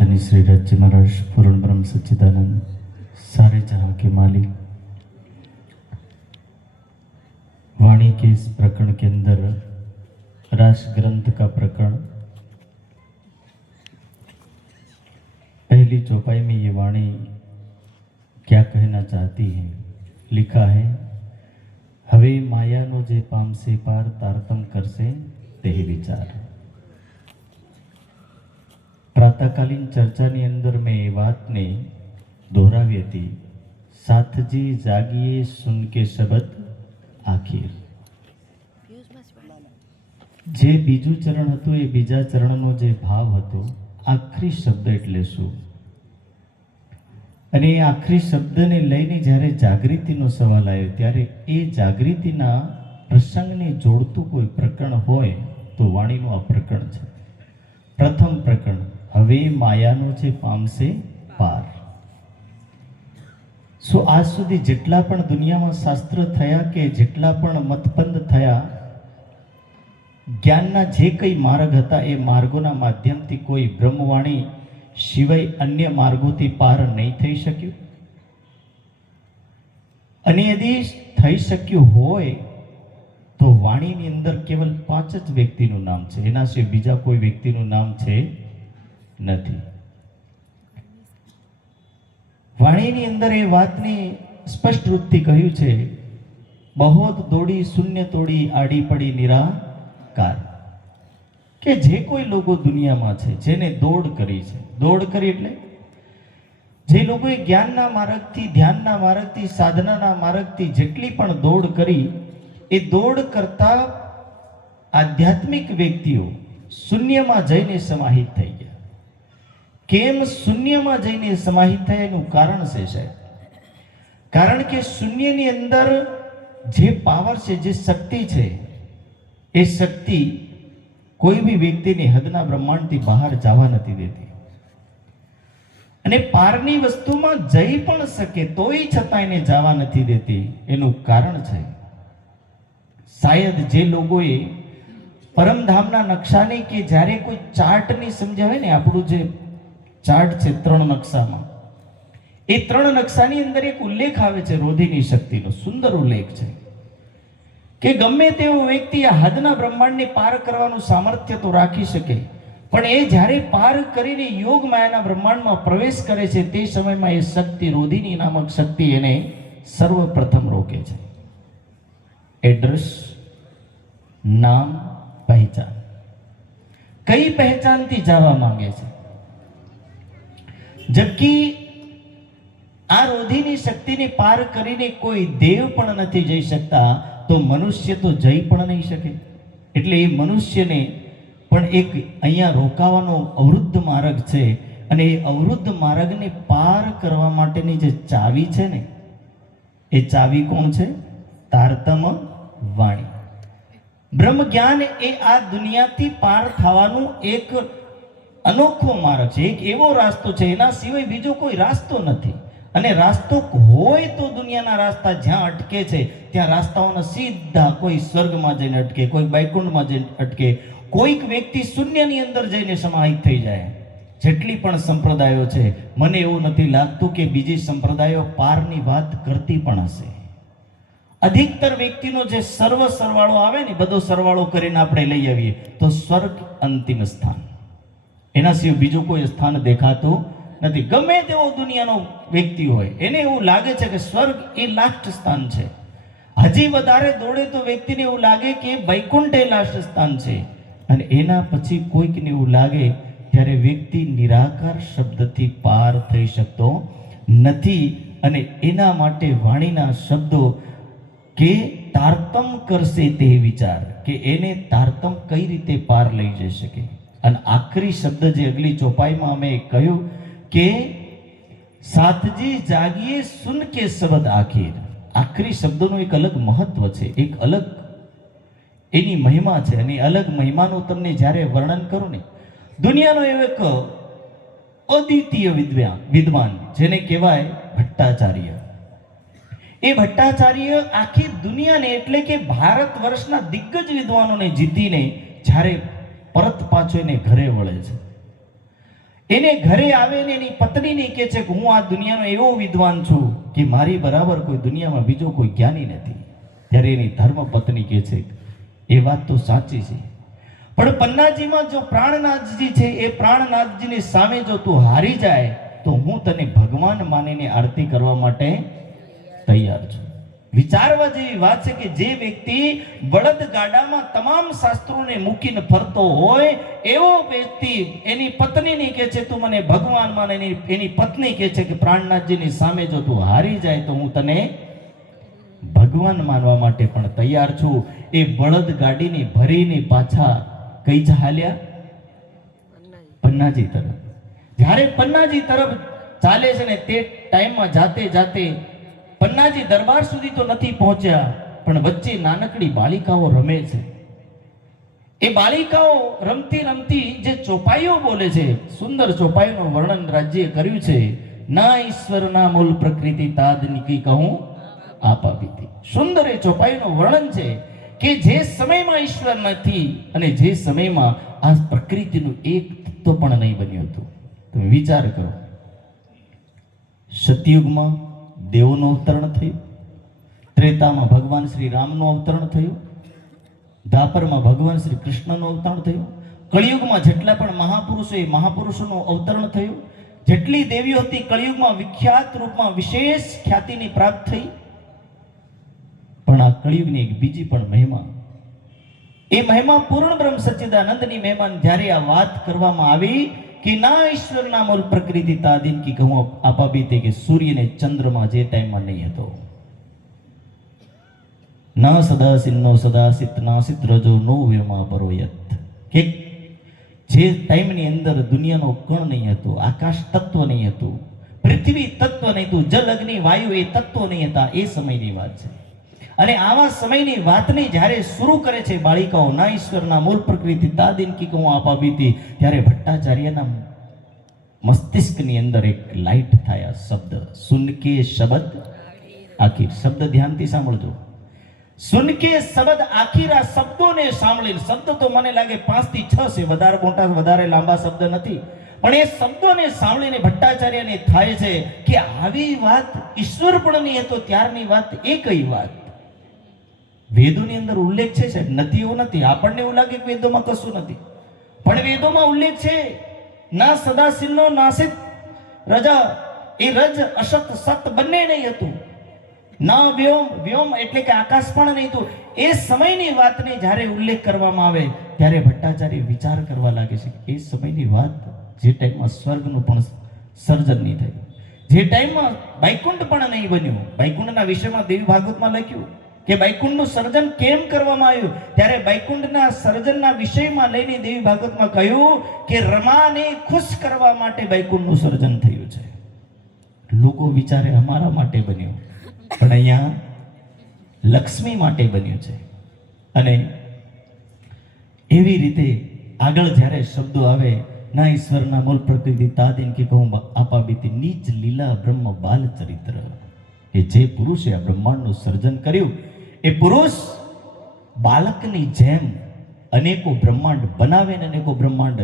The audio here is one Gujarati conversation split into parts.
धनी श्री राज्य महाराज पूर्ण ब्रह्म सच्चिदानंद सारे जहां के मालिक, वाणी के इस प्रकरण के अंदर रास ग्रंथ का प्रकरण पहली चौपाई में ये वाणी क्या कहना चाहती है। लिखा है, हवे मायानो जे पामसे पार तारतम करसे ते विचार। प्रातःकालीन चर्चाની અંદર મેં એ વાતને દોહરાવી હતી, સાથજી જાગીએ સુન કે શબ્દ આખીર। જે બીજું ચરણ હતું એ બીજા ચરણનો જે ભાવ હતો, આખરી શબ્દ એટલે શું, અને એ આખરી શબ્દને લઈને જ્યારે જાગૃતિનો સવાલ આવ્યો ત્યારે એ જાગૃતિના પ્રસંગને જોડતું કોઈ પ્રકરણ હોય તો વાણીનું આ પ્રકરણ છે। પ્રથમ પ્રકરણ, હવે માયાનો છે પામશે પાર। આજ સુધી જેટલા પણ દુનિયામાં શાસ્ત્ર થયા કે જેટલા પણ મતપંદ થયા, જ્ઞાનના જે કંઈ માર્ગ હતા એ માર્ગોના માધ્યમથી કોઈ બ્રહ્મવાણી સિવાય અન્ય માર્ગોથી પાર નહીં થઈ શક્યું। અને યદિ થઈ શક્યું હોય તો વાણીની અંદર કેવલ 5 જ વ્યક્તિનું નામ છે, એના સિવાય બીજા કોઈ વ્યક્તિનું નામ છે નથી। વાણીની અંદર એ વાતને સ્પષ્ટ રૂપથી કહ્યું છે, બહોત દોડી શૂન્ય તોડી આડી પડી નિરાકાર। કે જે કોઈ લોકો દુનિયામાં છે જેને દોડ કરી છે, દોડ કરી એટલે જે લોકોએ જ્ઞાનના માર્ગથી, ધ્યાનના માર્ગથી, સાધનાના માર્ગથી જેટલી પણ દોડ કરી, એ દોડ કરતા આધ્યાત્મિક વ્યક્તિઓ શૂન્યમાં જઈને સમાહિત થઈ ગયા। કેમ શૂન્યમાં જઈને સમાહિત થયા એનું કારણ છે સાહેબ, કારણ કે શૂન્યની અંદર જે પાવર છે, જે શક્તિ છે, એ શક્તિ કોઈ બી વ્યક્તિને હદના બ્રહ્માંડથી બહાર જવા નથી દેતી, અને પારની વસ્તુમાં જઈ પણ શકે તોય છતાં એને જવા નથી દેતી। એનું કારણ છે શાયદ જે લોકોએ પરમધામના નકશાને કે જ્યારે કોઈ ચાર્ટની સમજાવે ને, આપણું જે ચાર્ટ છે 3 નકશામાં, એ 3 નકશાની અંદર એક ઉલ્લેખ આવે છે રોધિની શક્તિનો, સુંદર ઉલ્લેખ છે કે ગમે તેવો વ્યક્તિ આ હદના બ્રહ્માંડને પાર કરવાનું સામર્થ્ય તો રાખી શકે, પણ એ જ્યારે પાર કરીને યોગ માયાના બ્રહ્માંડમાં પ્રવેશ કરે છે તે સમયમાં એ શક્તિ, રોધિની નામક શક્તિ, એને સર્વપ્રથમ રોકે છે। એડ્રેસ, નામ, પહેચાન, કઈ પહેચાનથી જવા માંગે છે। જબકી આ રોધિની શક્તિને પાર કરીને કોઈ દેવ પણ નથી જઈ શકતા, તો મનુષ્ય તો જઈ પણ નહીં શકે। એટલે એ મનુષ્યને પણ એક અહીંયા રોકાવાનો અવરુદ્ધ માર્ગ છે, અને એ અવરુદ્ધ માર્ગને પાર કરવા માટેની જે ચાવી છે ને, એ ચાવી કોણ છે? તારતમ વાણી। બ્રહ્મ જ્ઞાન એ આ દુનિયાથી પાર થવાનું એક અનોખો માર્ગ છે, એક એવો રાસ્તો છે, એના સિવાય બીજો કોઈ રાસ્તો નથી। અને રાસ્તો હોય તો દુનિયાના રાસ્તા જ્યાં અટકે છે ત્યાં રાસ્તાઓના સીધા કોઈ સ્વર્ગમાં જઈને અટકે, કોઈ વૈકુંઠમાં જઈને અટકે, કોઈક વ્યક્તિ શૂન્યની અંદર જઈને સમાહિત થઈ જાય। જેટલી પણ સંપ્રદાયો છે, મને એવું નથી લાગતું કે બીજી સંપ્રદાયો પારની વાત કરતી પણ હશે। અધિકતર વ્યક્તિનો જે સર્વ સરવાળો આવે ને, બધો સરવાળો કરીને આપણે લઈ આવીએ તો સ્વર્ગ અંતિમ સ્થાન, એના સિવાય બીજું કોઈ સ્થાન દેખાતું નથી। ગમે તેવો દુનિયાનો વ્યક્તિ હોય, એને એવું લાગે છે કે સ્વર્ગ એ લાસ્ટ સ્થાન છે। હજી વધારે દોડે તો વ્યક્તિને એવું લાગે કે વૈકુંઠ એ લાસ્ટ સ્થાન છે, અને એના પછી કોઈકને એવું લાગે ત્યારે વ્યક્તિ નિરાકાર શબ્દથી પાર થઈ શકતો નથી। અને એના માટે વાણીના શબ્દો કે તારતમ કરશે તે વિચાર, કે એને તારતમ કઈ રીતે પાર લઈ જઈ શકે। અને આખરી શબ્દ જે અગલી ચોપાઈમાં અમે કહ્યું કે સાથજી જાગીએ સુન કે શબ્દ આખીર, આખરી શબ્દનું એક અલગ મહત્વ છે, એક અલગ એની મહિમા છે। અને અલગ મહિમાનું તમને જ્યારે વર્ણન કરું ને, દુનિયાનો એવો એક અદ્વિતીય વિદ્વાન જેને કહેવાય ભટ્ટાચાર્ય, એ ભટ્ટાચાર્ય આખી દુનિયાને એટલે કે ભારત વર્ષના દિગ્ગજ વિદ્વાનોને જીતીને જ્યારે પરત પાછો એને ઘરે વળે છે, એને ઘરે આવે ને એની પત્નીને કહે છે કે હું આ દુનિયાનો એવો વિદ્વાન છું કે મારી બરાબર કોઈ દુનિયામાં બીજો કોઈ જ્ઞાની નથી. ત્યારે એની ધર્મ પત્ની કહે છે એ વાત તો સાચી છે, પણ પન્નાજીમાં જો પ્રાણનાથજી છે એ પ્રાણનાથજીની સામે જો તું હારી જાય તો હું તને ભગવાન માનીને આરતી કરવા માટે તૈયાર છું. વિચારવા જેવી વાત છે કે જે વ્યક્તિ બળદ ગાડામાં તમામ શાસ્ત્રોને મૂકીને ફરતો હોય એવો વ્યક્તિ એની પત્નીને કહે છે તું મને ભગવાન માને, એની પત્ની કહે છે કે પ્રાણનાથજીની સામે જો તું હારી જાય તો હું તને ભગવાન માનવા માટે પણ તૈયાર છું. એ બળદ ગાડીને ભરીને પાછા કઈ ચાલ્યા? પન્નાજી તરફ. જ્યારે પન્નાજી તરફ ચાલે છે ને તે ટાઈમમાં જાતે જાતે પન્નાજી દરબાર સુધી તો નથી પહોંચ્યા, પણ વચ્ચે નાનકડી બાલિકાઓ રમે છે. એ બાલિકાઓ રમતી રમતી જે ચોપાઈઓ બોલે છે, સુંદર ચોપાઈનું વર્ણન રાજ્યે કર્યું છે. ના ઈશ્વરના મૂળ પ્રકૃતિ તાદનિકી કહું આપા બીતી. સુંદર એ ચોપાઈનું વર્ણન છે કે જે સમયમાં ઈશ્વર નથી અને જે સમયમાં આ પ્રકૃતિનું એક તત્વ પણ નહીં બન્યું હતું. તમે વિચાર કરો, સતયુગમાં દેવનું અવતરણ થયું, ત્રેતામાં ભગવાન શ્રી રામનું અવતરણ થયું, દ્વાપરમાં ભગવાન શ્રી કૃષ્ણનું અવતરણ થયું, કળિયુગમાં જેટલા પણ મહાપુરુષો એ મહાપુરુષોનું અવતરણ થયું, જેટલી દેવીઓ હતી કળિયુગમાં વિખ્યાત રૂપમાં વિશેષ ખ્યાતિની પ્રાપ્ત થઈ. પણ આ કળિયુગની એક બીજી પણ મહિમા, એ મહિમા પૂર્ણ બ્રહ્મ સચ્ચિદાનંદની મહિમા જ્યારે આ વાત કરવામાં આવી કે ના ઈશ્વરના મૂળ પ્રકૃતિ તાદીન કી કહું આપા બીતે, કે સૂર્ય ને ચંદ્રમાં જે ટાઈમમાં નહીં હતો. ના સદાસિન્નો સદાસિત નાસિત રજો નો વ્યમા પરોયત, કે જે ટાઈમની અંદર દુનિયાનો કણ નહીં હતો, આકાશ તત્વ નહીં હતું, પૃથ્વી તત્વ નહીં હતું, જલ અગ્નિ વાયુ એ તત્વો નહીં હતા. એ સમયની વાત છે. અને આવા સમયની વાતને જ્યારે શરૂ કરે છે બાળિકાઓ ના ઈશ્વરના મૂળ પ્રકૃતિ તાદીન કી કહું આપા બીતી, ત્યારે ભટ્ટાચાર્યના મસ્તિષ્કની અંદર એક લાઈટ થાય. શબ્દ સુનકે શબ્દ આખીર, શબ્દ ધ્યાનથી સાંભળજો. સુનકે શબ્દ આખીર, આ શબ્દોને સાંભળીને, શબ્દ તો મને લાગે 5 થી 6 છે, વધારે મોટા વધારે લાંબા શબ્દ નથી, પણ એ શબ્દોને સાંભળીને ભટ્ટાચાર્યને થાય છે કે આવી વાત ઈશ્વર પણ નહીં હતો ત્યારની વાત. એ કઈ વાત? વેદોની અંદર ઉલ્લેખ છે સાહેબ, નથી એવું નથી. આપણને એવું લાગે કે વેદોમાં કશું નથી, પણ વેદોમાં ઉલ્લેખ છે. ના સદાશિવનો નાસિત રજા, એ રજ અસત સત બંને નહીં હતું. ના વ્યોમ, વ્યોમ એટલે કે આકાશ પણ નહીં હતું. એ સમયની વાતને જ્યારે ઉલ્લેખ કરવામાં આવે ત્યારે ભટ્ટાચાર્ય વિચાર કરવા લાગે છે કે એ સમયની વાત જે ટાઈમમાં સ્વર્ગનું પણ સર્જન નહીં થયું, જે ટાઈમમાં વૈકુંઠ પણ નહીં બન્યું. વૈકુંઠના વિષયમાં દેવી ભાગવતમાં લખ્યું કે વૈકુંઠનું સર્જન કેમ કરવામાં આવ્યું, ત્યારે વૈકુંઠના સર્જનના વિષયમાં લઈને દેવી ભાગવતમાં કહ્યું કે રમાને ખુશ કરવા માટે વૈકુંઠનું સર્જન થયું છે. લોકો વિચારે અમારા માટે બન્યું, પણ અહીંયા લક્ષ્મી માટે બન્યું છે. અને એવી રીતે આગળ જ્યારે શબ્દો આવે, ના ઈશ્વરના મૂળ પ્રકૃતિ તાદીન કી કહું આપા બીતી, નીચ લીલા બ્રહ્મ બાલ ચરિત્ર, કે જે પુરુષે આ બ્રહ્માંડનું સર્જન કર્યું એ પુરુષ બાળકની જેમ અનેકો બ્રહ્માંડ બનાવે ને અનેકો બ્રહ્માંડ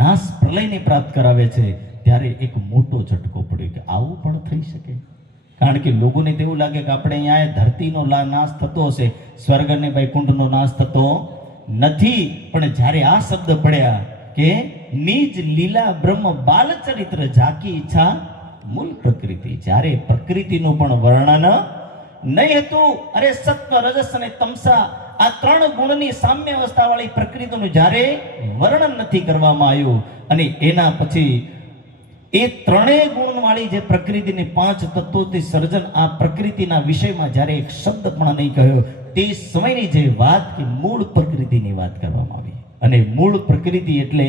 નાશ પ્રલયને પ્રાપ્ત કરાવે છે. ત્યારે એક મોટો ઝટકો પડ્યો કે આવું પણ થઈ શકે. કારણ કે લોકોને તેવું લાગે કે આપણે અહીંયા ધરતીનો નાશ થતો હશે, સ્વર્ગ અને વૈકુંઠનો નાશ થતો નથી. પણ જ્યારે આ શબ્દ પડ્યા કે નિજ લીલા બ્રહ્મ બાલ ચરિત્ર ઝાકી ઈચ્છા મૂળ પ્રકૃતિ, જ્યારે પ્રકૃતિનું પણ વર્ણન નહીં હતું. અરે સત્વ રજસ અને તમસા આ 3 ગુણની સામ્ય અવસ્થા વાળી પ્રકૃતિનું જ્યારે વર્ણન નથી કરવામાં આવ્યું, અને એના પછી એ 3 ગુણ વાળી જે પ્રકૃતિની 5 તત્વોથી સર્જન, આ પ્રકૃતિના વિષયમાં જ્યારે એક શબ્દ પણ નહીં કહ્યો, તે સમયની જે વાત કે મૂળ પ્રકૃતિની વાત કરવામાં આવી. અને મૂળ પ્રકૃતિ એટલે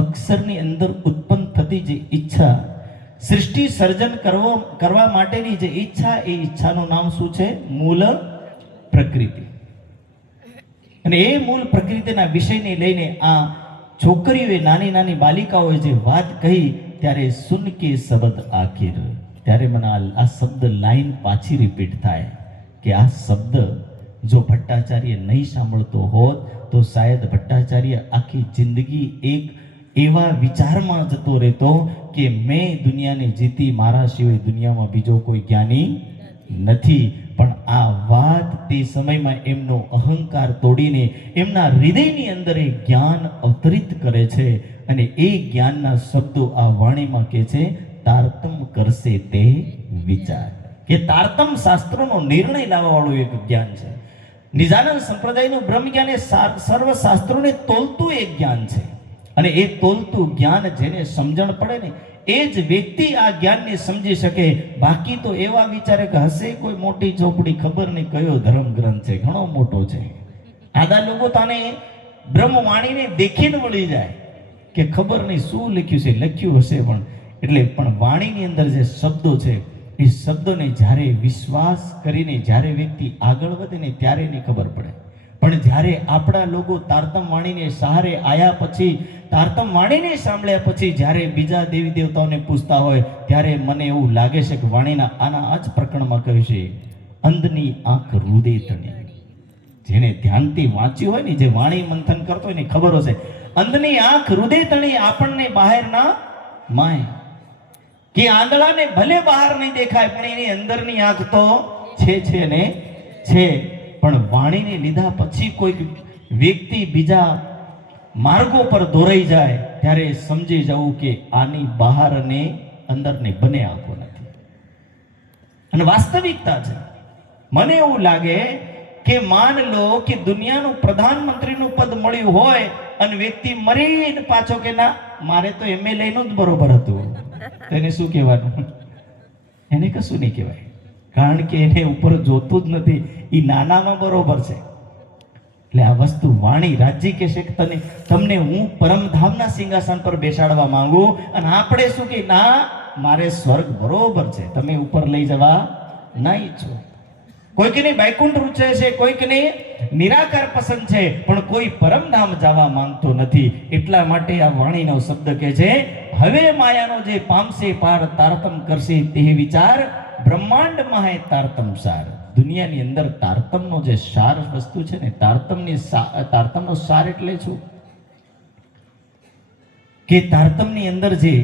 અક્ષરની અંદર ઉત્પન્ન થતી જે ઈચ્છા, સૃષ્ટિ સર્જન કરવા માટેની જે ઈચ્છા, એ ઈચ્છાનું નામ શું છે? મૂળ પ્રકૃતિ. અને એ મૂળ પ્રકૃતિના વિષયને લઈને આ છોકરીઓએ, નાની નાની બાલિકાઓએ જે વાત કહી, ત્યારે સુન કે શબ્દ આખિર, ત્યારે મને આ શબ્દ લાઈન પાછી રિપીટ થાય કે આ શબ્દ જો ભટ્ટાચાર્ય નહીં સાંભળતો હોત તો શાયદ ભટ્ટાચાર્ય આખી જિંદગી એવા વિચારમાં જતો રહેતો કે મેં દુનિયાને જીતી, મારા સિવાય દુનિયામાં બીજો કોઈ જ્ઞાની નથી. પણ આ વાત તે સમયમાં એમનો અહંકાર તોડીને એમના હૃદયની અંદર એ જ્ઞાન અવતરિત કરે છે. અને એ જ્ઞાનના શબ્દો આ વાણીમાં કહે છે, તારતમ કરશે તે વિચાર. કે તારતમ શાસ્ત્રોનો નિર્ણય લાવવા વાળું એક જ્ઞાન છે. નિજાનંદ સંપ્રદાયનું બ્રહ્મ જ્ઞાન એ સર્વ શાસ્ત્રોને તોલતું એક જ્ઞાન છે. અને એ તોલતું જ્ઞાન જેને સમજણ પડે ને એ જ વ્યક્તિ આ જ્ઞાનને સમજી શકે. બાકી તો એવા વિચારે કે હશે કોઈ મોટી ચોપડી, ખબર નહીં કયો ધર્મ ગ્રંથ છે, ઘણો મોટો છે. આદા લોકો તને બ્રહ્મવાણીને દેખીને વળી જાય કે ખબર નહીં શું લખ્યું છે, લખ્યું હશે પણ વાણીની અંદર જે શબ્દો છે એ શબ્દોને જ્યારે વિશ્વાસ કરીને જ્યારે વ્યક્તિ આગળ વધે ને ત્યારે એને ખબર પડે. પણ જ્યારે આપણા લોકો તારતમ વાણીને સહારે આવ્યા પછી, તારતમ વાણીને સાંભળ્યા પછી જ્યારે બીજા દેવી દેવતાઓને પૂછતા હોય ત્યારે મને એવું લાગે છે કે વાણીના આ જ પ્રકરણમાં કહ્યું છે, અંધની આંખ હૃદય તણી. જેને ધ્યાનથી વાંચ્યું હોય ને, જે વાણી મંથન કરતો હોય ને ખબર હશે, અંધની આંખ હૃદય તણી આપણને બહાર ના માય. કે આંધળાને ભલે બહાર નહીં દેખાય પણ એની અંદરની આંખ તો છે ને છે. પણ વાણીને લીધા પછી કોઈ વ્યક્તિ બીજા માર્ગો પર દોરાઈ જાય ત્યારે સમજી જવું કે આની બહાર અને અંદરને બને આંખો નથી. અને વાસ્તવિકતા છે. મને એવું લાગે કે માન લો કે દુનિયાનું પ્રધાનમંત્રીનું પદ મળ્યું હોય અને વ્યક્તિ મરીને પાછો કે ના મારે તો MLA નું જ બરોબર હતું, તેને શું કહેવાનું? એને કશું નહીં કહેવાય, કારણ કે એને ઉપર જોતું જ નથી, એ નાનામાં બરોબર છે. એટલે આ વસ્તુ વાણી રાજ્ય કે છે કે તમને હું પરમધામના સિંહાસન પર બેસાડવા માંગુ અને આપણે શું કે ના મારે સ્વર્ગ બરોબર છે, તમે ઉપર લઈ જવા ના ઈચ્છો. કોઈકને વૈકુંઠ રૂચે છે, કોઈકને નિરાકાર પસંદ છે, પણ કોઈ પરમધામ જવા માંગતો નથી. એટલા માટે આ વાણીનો શબ્દ કહે છે, હવે માયાનો જે પામશે પાર, તારતમ કરશે તે વિચાર, બ્રહ્માંડમાં હે તારતમ સાર. દુનિયાની અંદર તારતમનો જે સાર વસ્તુ છે ને, તારતમનો સાર એટલે શું કે તારતમની અંદર જે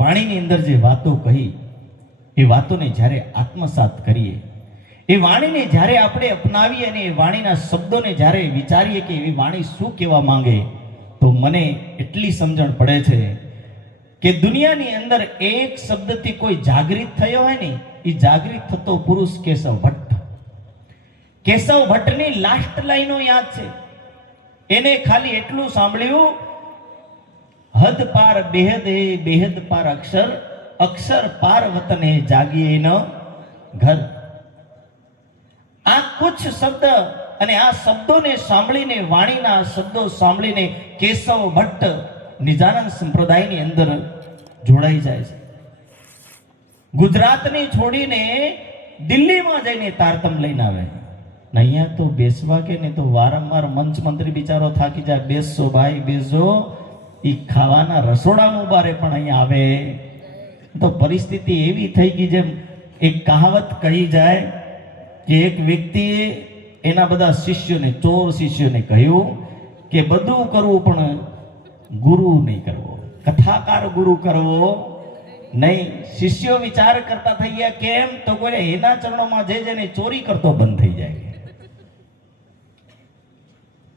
વાણીની અંદર જે વાતો કહી એ વાતોને જ્યારે આત્મસાત કરીએ, એ વાણીને જ્યારે આપણે અપનાવીએ અને એ વાણીના શબ્દોને જ્યારે વિચારીએ કે એવી વાણી શું કહેવા માંગે, તો મને એટલી સમજણ પડે છે કે દુનિયાની અંદર એક શબ્દથી કોઈ જાગૃત થયો હોય ને, એ જાગૃત થતો પુરુષ કેશવ ભટ્ટ. કેશવ ભટ્ટની લાસ્ટ લાઈનો યાદ છે. એને ખાલી એટલું સાંભળ્યું, હદ પાર બેહદ હે, બેહદ પાર અક્ષર, અક્ષર પાર વતન હે, જાગીએ ન ઘર. આ કુછ શબ્દ અને આ શબ્દોને સાંભળીને, વાણીના શબ્દો સાંભળીને કેશવ ભટ્ટ નિજાનંદ સંપ્રદાયની અંદર જોડાઈ જાય છે. ગુજરાતને છોડીને દિલ્હીમાં જઈને તારતમ લઈને આવે. અહીંયા તો બેસવા કે ને તો વારંવાર મંચ મંત્રી બિચારો થાકી જાય, બેસજો ભાઈ બેસજો, એ ખાવાના રસોડામાં ઉભા રહે પણ અહીંયા આવે તો પરિસ્થિતિ એવી થઈ ગઈ. જેમ એક કહાવત કહી જાય કે એક વ્યક્તિએ એના બધા શિષ્યોને, ચોર શિષ્યોને કહ્યું કે બધું કરવું પણ ગુરુ નહીં કરવો, કથાકાર ગુરુ કરવો નહીં. શિષ્યો વિચાર કરતા થઈ ગયા, કેમ? તો કોઈ એના ચરણોમાં જઈને ચોરી કરતો બંધ થઈ જાય.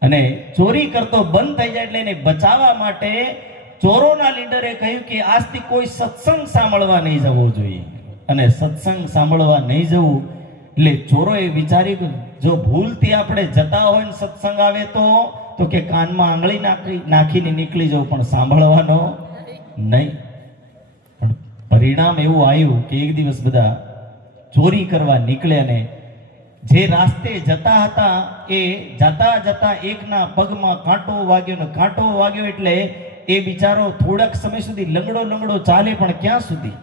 અને ચોરી કરતો બંધ થઈ જાય એટલે એને બચાવવા માટે ચોરોના લીડરે કહ્યું કે આજથી કોઈ સત્સંગ સાંભળવા નહીં જવો જોઈએ. અને સત્સંગ સાંભળવા નહીં જવું એટલે ચોરોએ વિચાર્યું કે જો ભૂલથી આપણે જતા હોય ને સત્સંગ આવે તો કે કાનમાં આંગળી નાખીને નીકળી જવું, પણ સાંભળવાનો નહીં. પણ પરિણામ એવું આવ્યું કે એક દિવસ બધા ચોરી કરવા નીકળ્યા ને જે રાસ્તે જતા હતા એ જતા જતા એકના પગમાં કાંટો વાગ્યો ને કાંટો વાગ્યો એટલે એ બિચારો થોડાક સમય સુધી લંગડો ચાલે, પણ ક્યાં સુધી?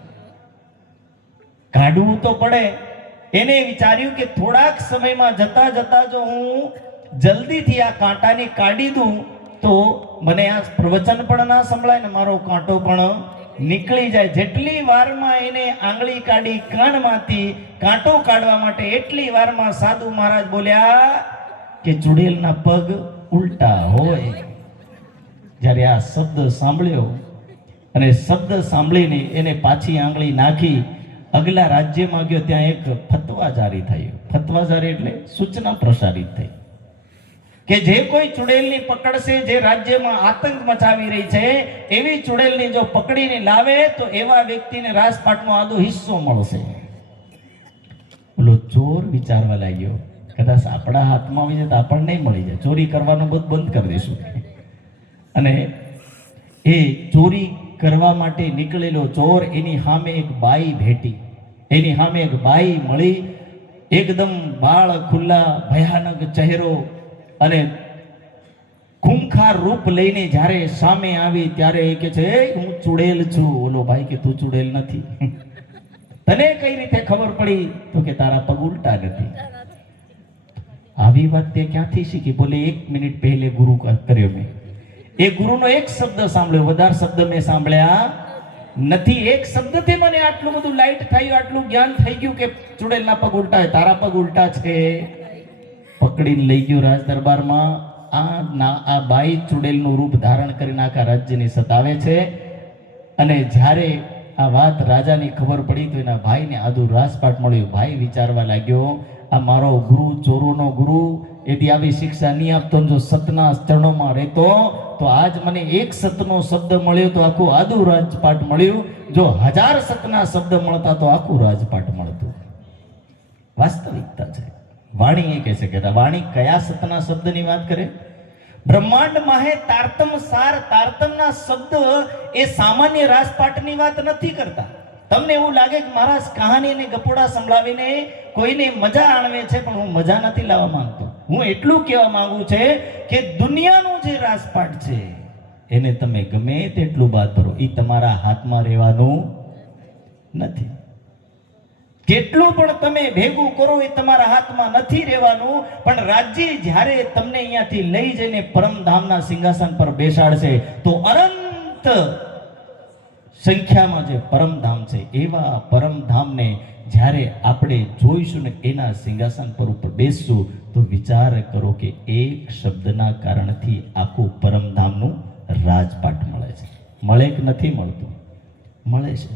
કાઢવું તો પડે. એને વિચાર્યું કે થોડાક સમયમાં જતા જતા જો હું જલ્દીથી આ કાંટાને કાઢી દઉં તો મને આ પ્રવચન પણ ના સંભળાય ને મારો કાંટો પણ નીકળી જાય. જેટલી વારમાં એને આંગળી કાઢી કાનમાંથી કાંટો કાઢવા માટે, એટલી વારમાં સાધુ મહારાજ બોલ્યા કે ચુડેલના પગ ઉલટા હોય. જ્યારે આ શબ્દ સાંભળ્યો અને શબ્દ સાંભળીને એને પાછી આંગળી નાખી અગલા રાજ્યમાં ગયો, ત્યાં એક ફતવા જારી થયો. ફતવા જારી એટલે સૂચના પ્રસારિત થઈ કે જે કોઈ ચુડેલની પકડશે, જે રાજ્યમાં આતંક મચાવી રહી છે એવી ચુડેલની જો પકડીને લાવે તો એવા વ્યક્તિને રાજપાટનો આદો હિસ્સો મળશે. બોલો, ચોર વિચારવા લાગ્યો, કદાચ આપણા હાથમાં આવી જાય તો આપણને નહીં મળી જાય, ચોરી કરવાનું બધું બંધ કરી દઈશું. અને એ ચોરી કરવા માટે નીકળેલો ચોર, એની સામે એક બાઈ ભેટી, એની સામે એક બાઈ મળી, એકદમ બાળ ખુલ્લા, ભયાનક ચહેરો અને ખૂંખાર રૂપ લઈને જ્યારે સામે આવી ત્યારે એ કે છે, હું ચુડેલ છું. ઓલો ભાઈ કે તું ચુડેલ નથી. તને કઈ રીતે ખબર પડી? તો કે તારા પગ ઉલટા નથી. આવી વાત તે ક્યાંથી શીખી? બોલે 1 મિનિટ પહેલે ગુરુ કર્યો મેં. એ ગુરુનો એક શબ્દ સાંભળ્યો, વધારે શબ્દ મેં સાંભળ્યા નથી. એક શબ્દથી મને આટલું બધું લાઈટ થયું, આટલું જ્ઞાન થઈ ગયું કે ચુડેલના પગ ઉલટા, તારા પગ ઉલટા છે. પકડીને લઈ ગયો રાજ દરબારમાં. આ બાઈ ચુડેલનું રૂપ ધારણ કરીને આખા રાજ્યને સતાવે છે. અને જ્યારે આ વાત રાજાની ખબર પડી તો એના ભાઈને આદુ રાજપાટ મળ્યું. ભાઈ વિચારવા લાગ્યો, આ મારો ગુરુ, ચોરોનો ગુરુ, એથી આવી શિક્ષા નહીં આપતો, જો સતના ચરણોમાં રહેતો તો આજ મને એક સતનો શબ્દ મળ્યો તો આખું આદુ રાજપાટ મળ્યું. જો 1000 સતના શબ્દ મળતા તો આખું રાજપાટ મળતું. વાસ્તવિકતા છે. વાણી એ કહે છે કે વાણી કયા સતના શબ્દની વાત કરે? બ્રહ્માંડ માહે તારતમ સાર, તારતમના શબ્દ એ સામાન્ય રાજપાટની વાત નથી કરતા. તમને એવું લાગે કે મહારાજ કહાની અને ગપોડા સંભળાવીને કોઈને મજા આણવે છે, પણ હું મજા નથી લાવવા માંગતો. હું એટલું કહેવા માંગુ છે કે દુનિયાનું જે રાજપાટ છે એને તમે ગમે તેટલું બાદ ભરો, એ તમારા હાથમાં રહેવાનું નથી. જેટલું પણ તમે ભેગું કરો એ તમારા હાથમાં નથી રહેવાનું. પણ રાજ્ય જ્યારે તમને અહીંયાથી લઈ જઈને પરમધામના સિંહાસન પર બેસાડશે તો અનંત સંખ્યામાં જે પરમધામ છે એવા પરમધામને જ્યારે આપણે જોઈશું ને એના સિંહાસન પર ઉપર બેસશું તો વિચાર કરો કે એક શબ્દના કારણથી આખું પરમધામનું રાજપાટ મળે છે. મળે કે નથી મળતું? મળે છે.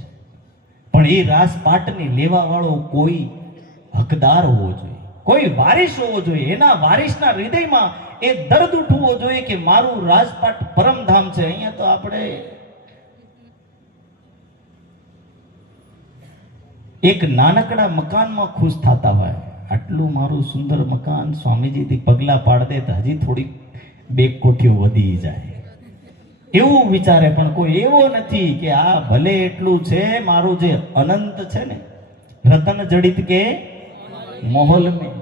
પણ એ રાજપાટને લેવા વાળો કોઈ હકદાર હોવો જોઈએ, કોઈ વારિસ હોવો જોઈએ. એના વારિસના હૃદયમાં એ દર્દ ઉઠવો જોઈએ કે મારું રાજપાટ પરમધામ છે. અહીંયા તો આપણે એક નાનકડા મકાનમાં ખુશ થતા હોય, આટલું મારું સુંદર મકાન, સ્વામીજીથી પગલા પાડ દે તો હજી થોડી 2 કોઠીઓ વધી જાય એવું વિચારે. પણ કોઈ એવો નથી કે આ ભલે એટલું છે, મારું જે અનંત છે ને, રતન જડિત કે મોહલ મેં,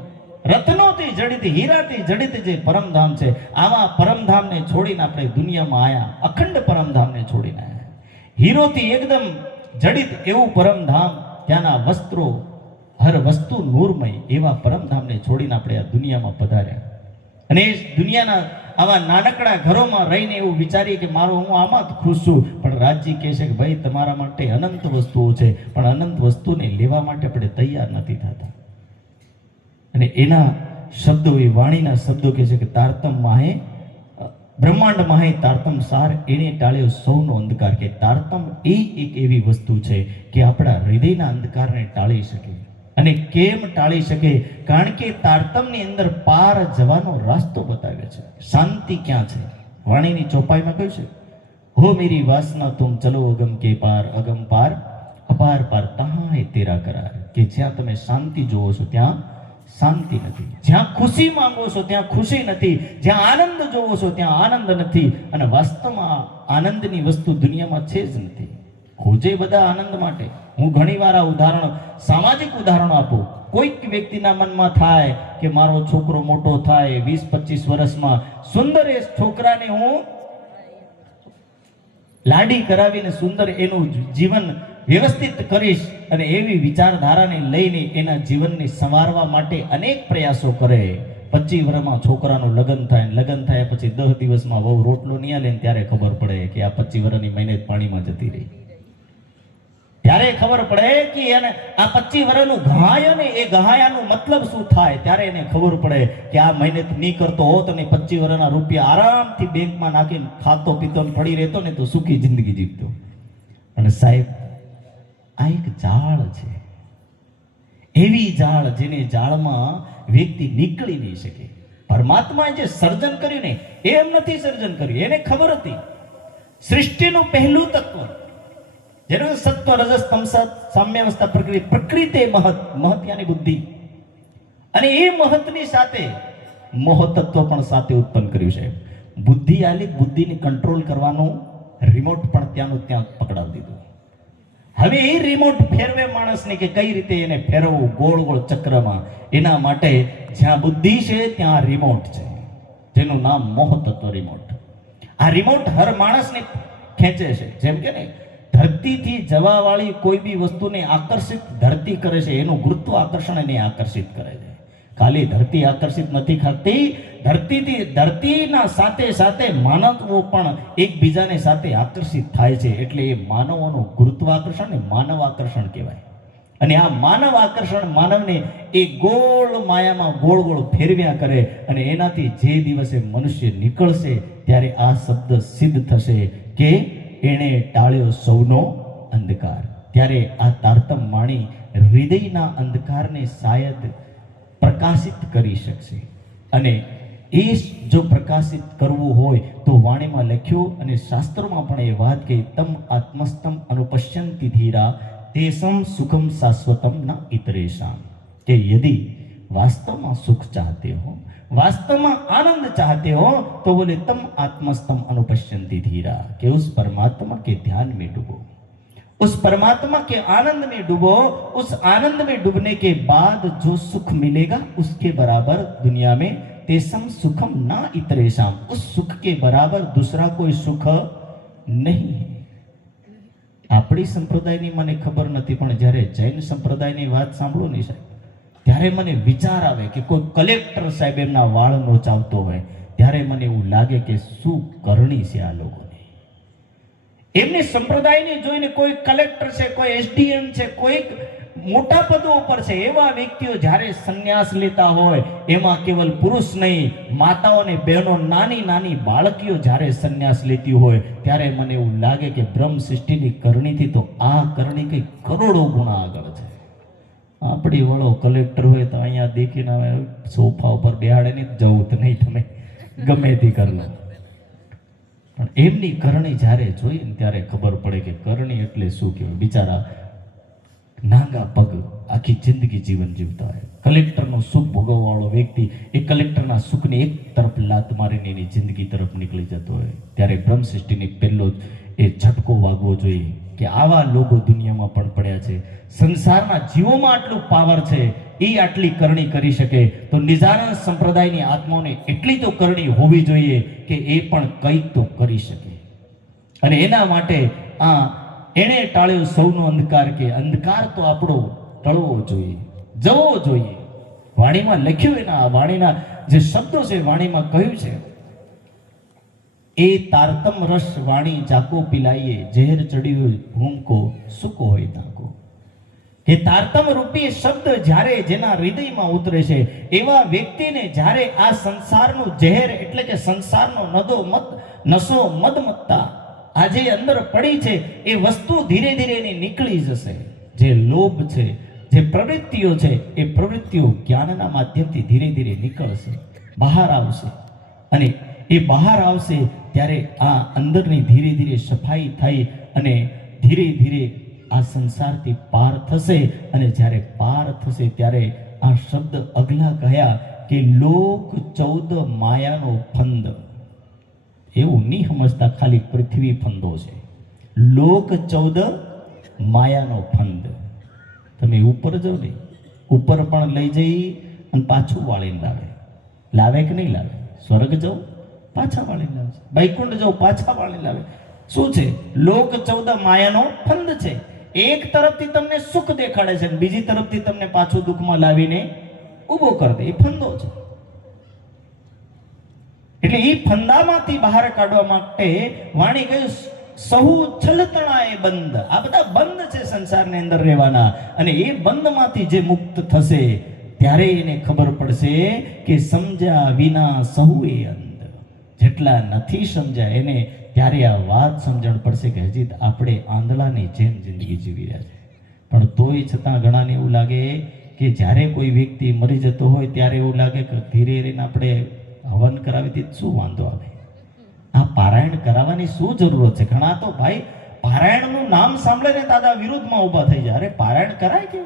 રત્નોથી જડિત, હીરાથી જડિત જે પરમધામ છે, આવા પરમધામને છોડીને આપણે દુનિયામાં આયા, અખંડ પરમધામને છોડીને આયા. હીરોથી એકદમ જડિત એવું પરમધામ, ત્યાંના વસ્ત્રો, હર વસ્તુ નૂરમય એવા પરમધામને છોડીને આપણે આ દુનિયામાં પધાર્યા. અને એ દુનિયાના આવા નાનકડા ઘરોમાં રહીને એવું વિચારીએ કે મારું, હું આમાં જ ખુશ છું. પણ રાજજી કહે છે કે ભાઈ તમારા માટે અનંત વસ્તુઓ છે, પણ અનંત વસ્તુને લેવા માટે આપણે તૈયાર નથી થતા. અને એના શબ્દો, એ વાણીના શબ્દો કહે છે કે તારતમ માહે, બ્રહ્માંડ માહે તારતમ સાર, એને ટાળ્યો સૌનો અંધકાર. કે તારતમ એ એક એવી વસ્તુ છે કે આપણા હૃદયના અંધકારને ટાળી શકે. અને કેમ ટાળી શકે? કારણ કે તારતમની અંદર પાર જવાનો રસ્તો બતાવ્યો છે. શાંતિ ક્યાં છે? વાણીની ચોપાઈમાં કહ્યું છે, હો મેરી વાસના તુમ ચલો અગમ કે પાર, અગમ પાર અપાર પાર તહાં હે તેરા કરાર. કે જ્યાં તમે શાંતિ જોવો છો ત્યાં શાંતિ નથી, જ્યાં ખુશી માંગો છો ત્યાં ખુશી નથી, જ્યાં આનંદ જોવો છો ત્યાં આનંદ નથી. અને વાસ્તવમાં આનંદની વસ્તુ દુનિયામાં છે જ નથી. ખોજે બધા આનંદ માટે. હું ઘણીવાર આ ઉદાહરણ, સામાજિક ઉદાહરણો આપું. કોઈક વ્યક્તિના મનમાં થાય કે મારો છોકરો મોટો થાય, 20-25 વર્ષમાં સુંદર એ છોકરાને હું લાડી કરાવીને સુંદર એનું જીવન વ્યવસ્થિત કરીશ, અને એવી વિચારધારાને લઈને એના જીવનને સંવારવા માટે અનેક પ્રયાસો કરે. 25 વર્ષમાં છોકરાનું લગ્ન થાય, લગ્ન થયા પછી 10 દિવસમાં વહુ રોટલો નહીં આલે, ત્યારે ખબર પડે કે આ 25 વર્ષની મહેનત પાણીમાં જતી રહી. ત્યારે જ્યારે ખબર પડે કે એને આ 25 વર્ષનું ગહાય ને એ ગહાયાનું મતલબ શું થાય, ત્યારે એને ખબર પડે કે આ મહેનત નહીં કરતો હોત અને 25 વર્ષના રૂપિયા આરામથી બેંકમાં નાખીને ખાતો પીતો ને પડી રહેતો ને તો સુખી જિંદગી જીવતો. અને સાહેબ, આ એક જાળ છે, એવી જાળ જેને જાળમાં વ્યક્તિ નીકળી નહીં શકે. પરમાત્માએ જે સર્જન કર્યું ને એ એમ નથી સર્જન કર્યું, એને ખબર હતી સૃષ્ટિનું પહેલું તત્વ જેનું સત્વ રજસ તમસ સામ્યાવસ્થા પ્રકૃતિ મહત્યાની બુદ્ધિ, અને એ મહતની સાથે મોહતત્વ પણ સાથે ઉત્પન્ન કર્યું છે. બુદ્ધિ આલી, બુદ્ધિને કંટ્રોલ કરવાનું રિમોટ પણ ત્યાંનું ત્યાં પકડાવી દીધું. હવે એ રિમોટ ફેરવે માણસને કે કઈ રીતે એને ફેરવવું ગોળ ગોળ ચક્રમાં. એના માટે જ્યાં બુદ્ધિ છે ત્યાં રિમોટ છે, જેનું નામ મોહતત્વ રિમોટ. આ રિમોટ હર માણસને ખેંચે છે. જેમ કે ને ધરતીથી જવા વાળી કોઈ બી વસ્તુને આકર્ષિત ધરતી કરે છે, એનું ગુરુત્વ આકર્ષણ એને આકર્ષિત કરે છે. ખાલી ધરતી આકર્ષિત નથી કરતી, ધરતીના સાથે સાથે માનવો પણ એકબીજાને સાથે આકર્ષિત થાય છે. એટલે એ માનવોનું ગુરુત્વાકર્ષણ ને માનવ આકર્ષણ કહેવાય. અને આ માનવ આકર્ષણ માનવને એ ગોળ માયામાં ગોળ ગોળ ફેરવ્યા કરે. અને એનાથી જે દિવસે મનુષ્ય નીકળશે ત્યારે આ શબ્દ સિદ્ધ થશે કે એણે ટાળ્યો સૌનો અંધકાર. ત્યારે આ તારતમ વાણી હૃદયના અંધકારને શાયદ પ્રકાશિત કરી શકશે. અને એ જો પ્રકાશિત કરવું હોય તો વાણીમાં લખ્યું, અને શાસ્ત્રોમાં પણ એ વાત કહી, તમ આત્મસ્તમ અનુપશ્યંતિ ધીરા તેસમ સુખમ શાશ્વતમ ન ઇતરેશામ. કે યદि વાસ્તવમાં સુખ ચાહતે હો, वास्तव में आनंद चाहते हो तो बोले तम आत्मस्तम अनुपश्यंति धीरा, कि उस परमात्मा के ध्यान में डूबो, उस परमात्मा के आनंद में डूबो। उस आनंद में डूबने के बाद जो सुख मिलेगा उसके बराबर दुनिया में तेसम सुखम ना इतरेशम, उस सुख के बराबर दूसरा कोई सुख नहीं है। આપણી સંપ્રદાયની મને ખબર નથી, પણ જ્યારે જૈન સંપ્રદાયની વાત સાંભળું ને સાહેબ, ત્યારે મને વિચાર આવે કે કોઈ કલેક્ટર સાહેબ એમના વાળ નોચાવતો હોય ત્યારે મને એવું લાગે કે શું કરણી છે આ લોકોને. એમની સંપ્રદાયની જોઈને કોઈ કલેક્ટર છે, કોઈ એસડીએમ છે, કોઈ મોટા પદો ઉપર છે, એવા વ્યક્તિઓ જ્યારે સંન્યાસ લેતા હોય, એમાં કેવલ પુરુષ નહીં, માતાઓ અને બહેનો, નાની નાની બાળકીઓ જ્યારે સંન્યાસ લેતી હોય ત્યારે મને એવું લાગે કે બ્રહ્મ સૃષ્ટિની કરણીથી તો આ કરણી કઈ કરોડો ગુણા આગળ છે. આપણી વાળો કલેક્ટર હોય તો અહીંયા દેખીને સોફા ઉપર બેહાડે નહીં જવું તો નહીં, તમે ગમે તે કરી લો. પણ એમની કરણી જ્યારે જોઈએ ને ત્યારે ખબર પડે કે કરણી એટલે શું કહેવાય. બિચારા નાંગા પગ આખી જિંદગી જીવન જીવતા હોય. કલેક્ટરનું સુખ ભોગવવાળો વ્યક્તિ એ કલેક્ટરના સુખની એક તરફ લાત મારીને એની જિંદગી તરફ નીકળી જતો હોય ત્યારે બ્રહ્મ સૃષ્ટિની પહેલો એ ઝટકો વાગવો જોઈએ કે આવા લોકો દુનિયામાં પણ પડ્યા છે. સંસારના જીવોમાં આટલું પાવર છે, એ આટલી કરણી કરી શકે તો નિજાનંદ સંપ્રદાયની આત્માઓને એટલી તો કરણી હોવી જોઈએ કે એ પણ કંઈક તો કરી શકે. અને એના માટે આ એણે ટાળ્યો સૌનો અંધકાર, કે અંધકાર તો આપણો ટળવો જોઈએ, જવો જોઈએ. વાણીમાં લખ્યું, એના વાણીના જે શબ્દો છે વાણીમાં કહ્યું છે, એ તારતમ રસ વાણી જાકો પિલાઈએ, ઝેર ચડ્યું ભૂમકો સુકો હોય તાકો. એ તારતમ રૂપી શબ્દ જ્યારે જેના હૃદયમાં ઉતરે છે એવા વ્યક્તિને જ્યારે આ સંસારનું ઝેર એટલે કે સંસારનો નશો મદમત્તા આજે અંદર પડી છે એ વસ્તુ ધીરે ધીરે એની નીકળી જશે. જે લોભ છે, જે પ્રવૃત્તિઓ છે, એ પ્રવૃત્તિઓ જ્ઞાનના માધ્યમથી ધીરે ધીરે નીકળશે, બહાર આવશે. અને એ બહાર આવશે ત્યારે આ અંદરની ધીરે ધીરે સફાઈ થઈ અને ધીરે ધીરે આ સંસારથી પાર થશે. અને જ્યારે પાર થશે ત્યારે આ શબ્દ અગલા કહ્યા કે લોક 14 માયાનો ફંદ. એવું નહીં સમજતા ખાલી પૃથ્વી ફંદો છે, લોક 14 માયાનો ફંદ. તમે ઉપર જાઓ ને, ઉપર પણ લઈ જઈ અને પાછું વાળીને લાવે કે નહીં લાવે? સ્વર્ગ જાઓ પાછા વાળીને લાવે, વૈકુંઠ જાઓ પાછા વાળીને લાવે. શું છે? લોક 14 માયાનો ફંદ છે. એક તરફથી તમને સુખ દેખાડે છે, બીજી તરફથી તમને પાછું દુઃખમાં લાવીને ઊભો કરી દે. એ ફંદો છે. એટલે એ ફંદામાંથી બહાર કાઢવા માટે વાણી કહ્યું સહુ છલતણાએ બંધ. આ બધા બંધ છે સંસારની અંદર રહેવાના, અને એ બંધમાંથી જે મુક્ત થશે ત્યારે એને ખબર પડશે કે સમજ્યા વિના સહુએ અંધ. જેટલા નથી સમજ્યા એને ત્યારે આ વાત સમજણ પડશે કે હજી આપણે આંધળાની જેમ જિંદગી જીવી રહ્યા છે. પણ તોય છતાં ઘણાને એવું લાગે કે જ્યારે કોઈ વ્યક્તિ મરી જતો હોય ત્યારે એવું લાગે કે ધીરે ધીરે આપણે હવન કરાવી શું વાંધો આવે, આ પારાયણ કરાવવાની શું જરૂરત છે? ઘણા તો ભાઈ પારાયણનું નામ સાંભળે ને દાદા વિરુદ્ધમાં ઊભા થઈ જાય. અરે પારાયણ કરાય કેમ?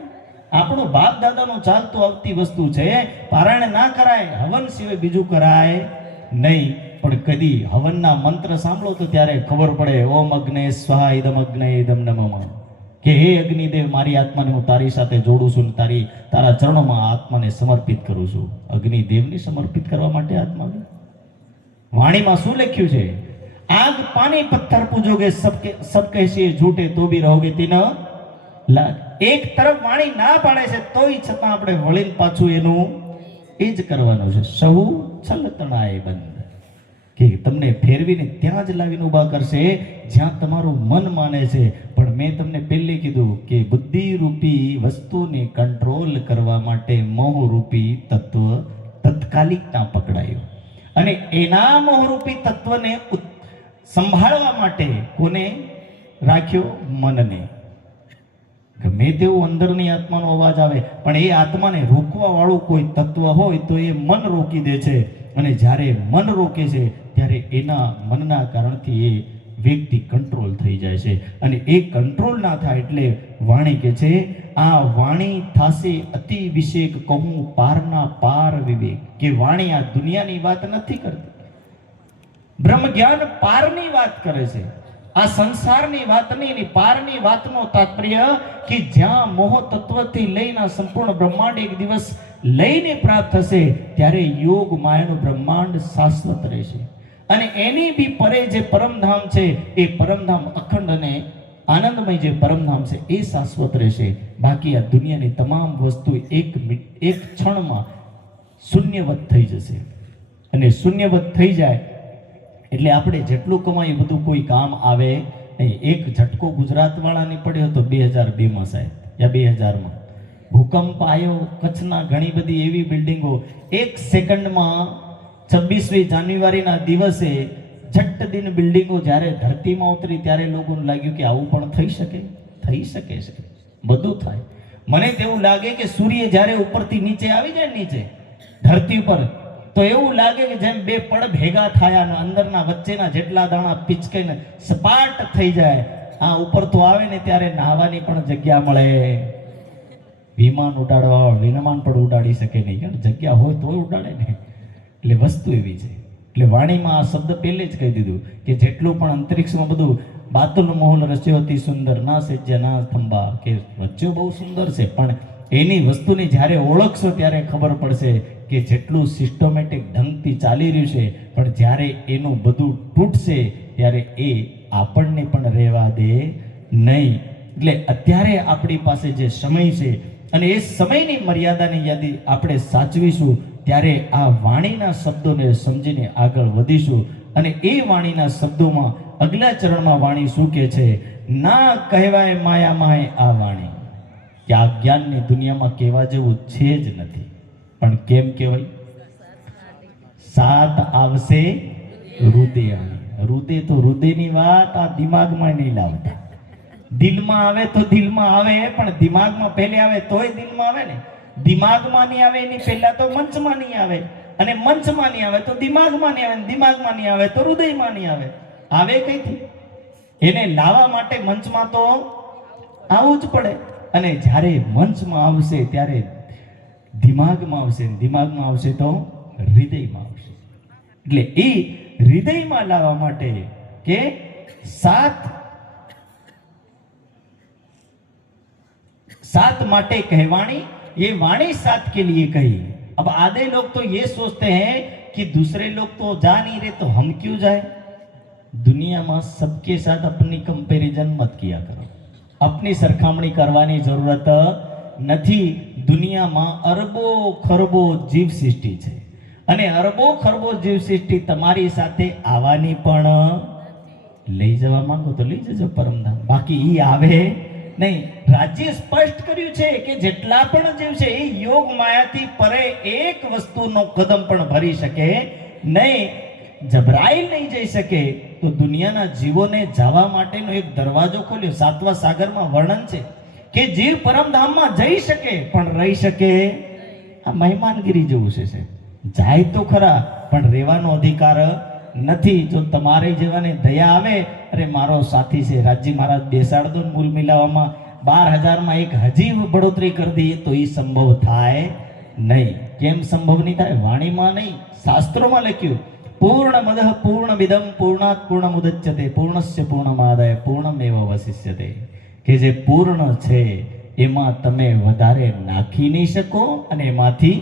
આપણું બાપ દાદાનું ચાલતું આવતી વસ્તુ છે. પારાયણ ના કરાય, હવન સિવાય બીજું કરાય નહીં. પણ કદી હવનના મંત્ર સાંભળો તો ત્યારે ખબર પડે, ઓમ અગ્ને સ્વાહા ઇદમ અગ્ને ઇદમ નમઃ, કે હે અગ્નિદેવ, મારી આત્માને હું તારી સાથે જોડું છું, તારા ચરણોમાં આત્માને સમર્પિત કરું છું. અગ્નિદેવને સમર્પિત કરવા માટે આત્મા. વાણીમાં શું લખ્યું છે? આગ પાણી પથ્થર પૂજોગે સબ કહેશે झूठे तो भी रहोगे तीन लाख. એક તરફ વાણી ના પાડે છે તોય છતાં આપણે વળીને પાછું એનું એ જ કરવાનું છે. સહુ છલતણાએ બંધ, કે તમને ફેરવીને ત્યાં જ લાવીને ઊભા કરશે જ્યાં તમારું મન માને છે. પણ મેં તમને પહેલે કીધું કે બુદ્ધિ રૂપી વસ્તુને કંટ્રોલ કરવા માટે મોહ રૂપી તત્વ તત્કાલિકતા પકડાયું, અને એના મોહરૂપી તત્વને સંભાળવા માટે કોને રાખ્યો? મનને. ગમે તેવું અંદરની આત્માનો અવાજ આવે પણ એ આત્માને રોકવા વાળું કોઈ તત્વ હોય તો એ મન રોકી દે છે. અને જ્યારે મન રોકે છે ત્યારે એના મનના કારણથી એ વ્યક્તિ કંટ્રોલ થઈ જાય છે. અને એ કંટ્રોલ ના થાય એટલે વાણી કે છે, આ વાણી થાશે અતિ વિષેક કહું પારના પાર વિવેક. કે વાણી આ દુનિયાની વાત નથી કરતી, બ્રહ્મ જ્ઞાન પારની વાત કરે છે. આ સંસારની વાત નહીં, એની પારની વાતનો તાત્પર્ય કે જ્યાં મોહ તત્વથી લઈને સંપૂર્ણ બ્રહ્માંડ એક દિવસ લઈને પ્રાપ્ત થશે ત્યારે યોગ માયાનું બ્રહ્માંડ શાશ્વત રહેશે. અને એની બી પરે જે પરમધામ છે એ પરમધામ અખંડ અને આનંદમય જે પરમધામ છે એ શાશ્વત રહેશે. બાકી આ દુનિયાની તમામ વસ્તુ એક ક્ષણમાં શૂન્યવત થઈ જશે. અને શૂન્યવત થઈ જાય એટલે આપણે જેટલું કમાઈ બધું કોઈ કામ આવે નહીં. એક ઝટકો ગુજરાત વાળાને પડ્યો હતો 2002માં સાહેબ, યા 2000માં ભૂકંપ આવ્યો. કચ્છના ઘણી બધી એવી બિલ્ડિંગો એક સેકન્ડમાં 26મી જાન્યુઆરીના દિવસે ઝટ દિન બિલ્ડિંગો જ્યારે ધરતીમાં ઉતરી ત્યારે લોકોને લાગ્યું કે આવું પણ થઈ શકે છે, બધું થાય. મને તેવું લાગે કે સૂર્ય જ્યારે ઉપરથી નીચે આવી જાય નીચે ધરતી પર તો એવું લાગે કે જેમ બે પડ ભેગા થયા અને અંદરના વચ્ચેના જેટલા દાણા પિચકાઈને સપાટ થઈ જાય. આ ઉપર તો આવે ને ત્યારે નાહવાની પણ જગ્યા મળે. વિમાન ઉડાડવા વિમાન પણ ઉડાડી શકે નહીં, કારણ જગ્યા હોય તો ઉડાડે ને. એટલે વસ્તુ એવી છે. એટલે વાણીમાં આ શબ્દ પહેલે જ કહી દીધું કે જેટલું પણ અંતરિક્ષમાં બધું બાતુલ મોહલ રચ્યો અતિ સુંદર ના સેજ્ય ના થંભા, કે રચ્યો બહુ સુંદર છે પણ એની વસ્તુની જ્યારે ઓળખશો ત્યારે ખબર પડશે કે જેટલું સિસ્ટમેટિક ઢંગથી ચાલી રહ્યું છે પણ જ્યારે એનું બધું તૂટશે ત્યારે એ આપણને પણ રહેવા દે નહીં. એટલે અત્યારે આપણી પાસે જે સમય છે અને એ સમયની મર્યાદાની યાદી આપણે સાચવીશું ત્યારે આ વાણીના શબ્દોને સમજીને આગળ વધીશું. અને એ વાણીના શબ્દોમાં અગલા ચરણમાં વાણી શું કહે છે? ના કહેવાય માયામાં આ વાણી, કે આ જ્ઞાનની દુનિયામાં કહેવા જેવું છે જ નથી. પણ કેમ કહેવાય? સાત આવશે હૃદય. હૃદય તો હૃદયની વાત આ દિમાગમાં નહીં લાવતા. દિલમાં આવે તો દિલમાં આવે, પણ દિમાગમાં પહેલે આવે તોય દિલમાં આવે ને. દિમાગમાં નહીં આવે એની પહેલા તો મંચમાં નહીં આવે, અને મંચમાં નહીં આવે તો દિમાગમાં નહીં આવે, દિમાગમાં નહીં આવે તો હૃદયમાં નહીં આવે. આવે કઈથી? એને લાવવા માટે મંચમાં તો આવવું જ પડે. અને જ્યારે મંચમાં આવશે ત્યારે દિમાગમાં આવશે, દિમાગમાં આવશે તો હૃદયમાં આવશે. એટલે એ હૃદયમાં લાવવા માટે કે सात माटे कहवाणी, ये वाणी सात के लिए कही. अब आधे लोग तो ये सोचते हैं कि दूसरे लोग तो जा नहीं रहे तो हम क्यों जाए. दुनिया में सबके साथ अपनी कंपेरिजन मत किया करो. अपनी सरखामणी करवानी जरूरत નથી. દુનિયામાં અરબો ખરબો જીવ સૃષ્ટિ છે અને અરબો ખરબો જીવ સૃષ્ટિ તમારી સાથે આવવાની પણ લઈ જવા માંગો તો લઈ જજો પરમધામ, બાકી ઈ આવે નહીં. રાજ્ય સ્પષ્ટ કર્યું છે કે જેટલા પણ જીવ છે એ યોગ માયાથી પરે એક વસ્તુનો કદમ પણ ભરી શકે નહીં. જબરાઈ નહીં જઈ શકે તો દુનિયાના જીવોને જવા માટેનો એક દરવાજો ખોલ્યો. સાતમા સાગરમાં વર્ણન છે કે જીવ પરમધામમાં જઈ શકે પણ રહી શકે આ મહેમાનગીરી જેવું છે. જાય તો ખરા પણ રહેવાનો અધિકાર નથી. જો તમારે જેવાને દયા આવે, અરે મારો સાથી છે રાજજી મહારાજ બેસાડ દો મૂલ મિલાવવામાં 12,000 એક હજી બઢોતરી કરી દઈએ તો એ સંભવ થાય નહીં. કેમ સંભવ નહીં થાય? વાણીમાં નહીં, શાસ્ત્રોમાં લખ્યું પૂર્ણમદઃ પૂર્ણમિદં પૂર્ણાત પૂર્ણમુદચ્યતે પૂર્ણસ્ય પૂર્ણમાદાય પૂર્ણમેવ અવશિષ્યતે. કે જે પૂર્ણ છે એમાં તમે વધારે નાખી નહીં શકો અને એમાંથી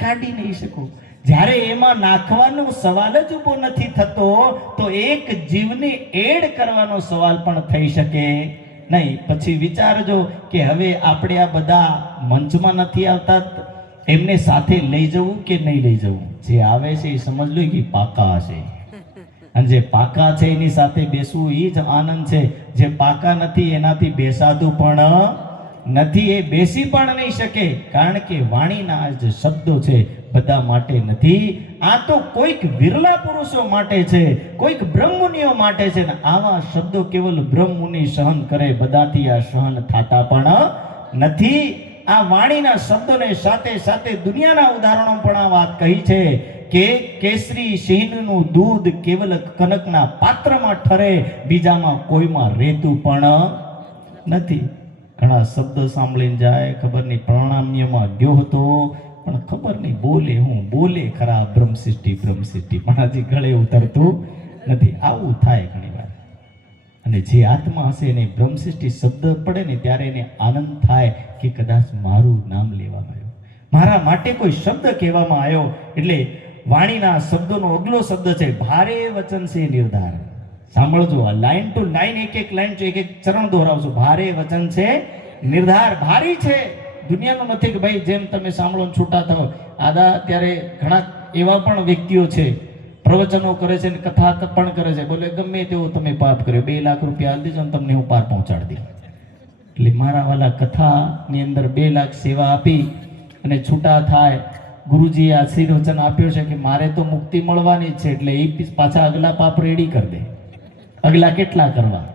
કાઢી નહીં શકો. જ્યારે એમાં નાખવાનો સવાલ જ ઊભો નથી થતો તો એક જીવને એડ કરવાનો સવાલ પણ થઈ શકે નહીં. પછી વિચારજો કે હવે આપણે આ બધા મંચમાં નથી આવતા, એમને સાથે લઈ જવું કે નહીં લઈ જવું? જે આવે છે એ સમજ લો કે પાકા છે, અને જે પાકા છે એની સાથે બેસવું એ જ આનંદ છે. જે પાકા નથી એનાથી બેસાતું પણ નથી, એ બેસી પણ નહીં શકે. કારણ કે વાણીના જે શબ્દો છે બધા માટે નથી. આ તો કોઈક વિરલા પુરુષો માટે છે, કોઈક બ્રહ્મુનિઓ માટે છે. ને આવા શબ્દો કેવલ બ્રહ્મુનિ સહન કરે, બધાથી આ સહન થતા પણ નથી. આ વાણીના શબ્દોને સાથે સાથે દુનિયાના ઉદાહરણો પણ આ વાત કહી છે કે કેસરી સિંહનું દૂધ કેવલ કનકના પાત્રમાં ઠરે, બીજામાં કોઈમાં રહેતું પણ નથી. ઘણા શબ્દ સાંભળીને જાય, ખબર નહીં પ્રણામ્યમાં ગયો હતો પણ ખબર નહીં બોલે હું બોલે ખરા બ્રહ્મસિષ્ટિ બ્રહ્મસિષ્ટિ, પણ હજી ગળે ઉતરતું નથી. આવું થાય ઘણી વાર. અને જે આત્મા હશે એને બ્રહ્મસિષ્ટિ શબ્દ પડે ને ત્યારે એને આનંદ થાય કે કદાચ મારું નામ લેવામાં આવ્યું, મારા માટે કોઈ શબ્દ કહેવામાં આવ્યો. એટલે વાણીના શબ્દોનો અગલો શબ્દ છે ભારે વચન છે નિર્ધાર. સાંભળજો, આ લાઈન ટુ લાઈન એક લાઈન એક ચરણ દોહરાવજો. ભારે વચન છે નિર્ધાર. ભારી છે, દુનિયાનું નથી કે ભાઈ જેમ તમે સાંભળો છૂટા થાવ. આદા ત્યારે ઘણા એવા પણ વ્યક્તિઓ છે પ્રવચનો કરે છે ને કથા પણ કરે છે, બોલે ગમે તેવો તમે પાપ કર્યો 2 લાખ રૂપિયા આપી દેજો ને તમને હું પાર પહોંચાડી દઉં. એટલે મારા વાલા કથાની અંદર 2 લાખ સેવા આપી અને છૂટા થાય. ગુરુજીએ આશીર્વચન આપ્યો છે કે મારે તો મુક્તિ મળવાની જ છે, એટલે એ પાછા અગલા પાપ રેડી કરી દે. અગલા કેટલા કરવા?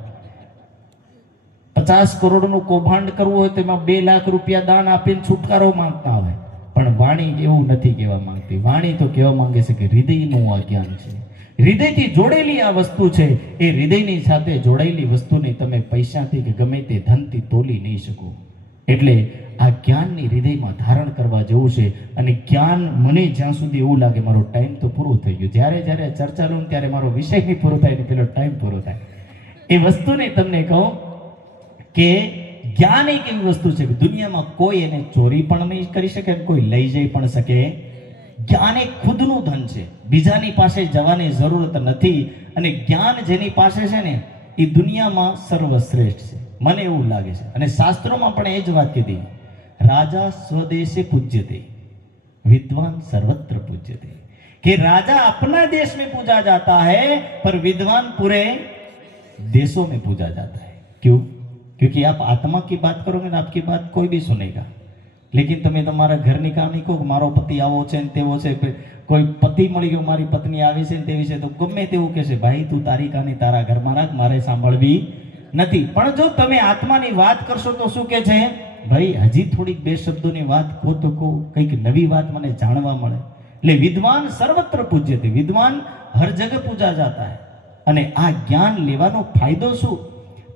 50 કરોડનું કૌભાંડ કરવું હોય તો એમાં 2 લાખ રૂપિયા દાન આપીને છુટકારો માંગતા હોય. પણ વાણી એવું નથી કહેવા માંગતી. વાણી તો કહેવા માંગે છે કે હૃદયનું આ જ્ઞાન છે, હૃદયથી જોડેલી આ વસ્તુ છે. એ હૃદયની સાથે જોડાયેલી વસ્તુને તમે પૈસાથી કે ગમે તે ધનથી તોલી નહીં શકો. એટલે આ જ્ઞાનની હૃદયમાં ધારણ કરવા જેવું છે. અને જ્ઞાન મને જ્યાં સુધી એવું લાગે મારો ટાઈમ તો પૂરો થઈ ગયો, જ્યારે જ્યારે ચર્ચા લઉં ત્યારે મારો વિષય નહીં પૂરો થાય ને પેલો ટાઈમ પૂરો થાય. એ વસ્તુને તમને કહું કે જ્ઞાન એક એવી વસ્તુ છે કે દુનિયામાં કોઈ એને ચોરી પણ નહીં કરી શકે, કોઈ લઈ જઈ પણ શકે. જ્ઞાન એક ખુદનું ધન છે, બીજાની પાસે જવાની જરૂરત નથી. અને જ્ઞાન જેની પાસે છે ને એ દુનિયામાં સર્વશ્રેષ્ઠ છે, મને એવું લાગે છે. અને શાસ્ત્રોમાં પણ એ જ વાત કીધી, રાજા સ્વદેશે પૂજ્યતે विद्वान सर्वत्र पूज्यते. कि राजा अपना देश में पूजा जाता है पर विद्वान पूरे देशों में पूजा जाता है. क्यों? क्योंकि आप आत्मा की बात करोगे ना आपकी बात कोई भी सुनेगा. लेकिन તમે તમારા ઘરની કહાની કહો મારો પતિ આવો છે ને તેવો છે, કોઈ પતિ મળી ગયો મારી પત્ની આવી છે ને તેવી છે, તો ગમે તેવું કહેશે ભાઈ તું તારી કહાની તારા ઘરમાં રાખ, મારે સાંભળવી નથી. પણ જો તમે આત્માની વાત કરશો તો શું કહે છે, ભાઈ હજી થોડીક 2 શબ્દોની વાત કહો તો કહો, કંઈક નવી વાત મને જાણવા મળે. એટલે વિદ્વાન સર્વત્ર પૂજ્યતે, વિદ્વાન હર જગહ પૂજા જાતા હૈ. અને આ જ્ઞાન લેવાનો ફાયદો શું?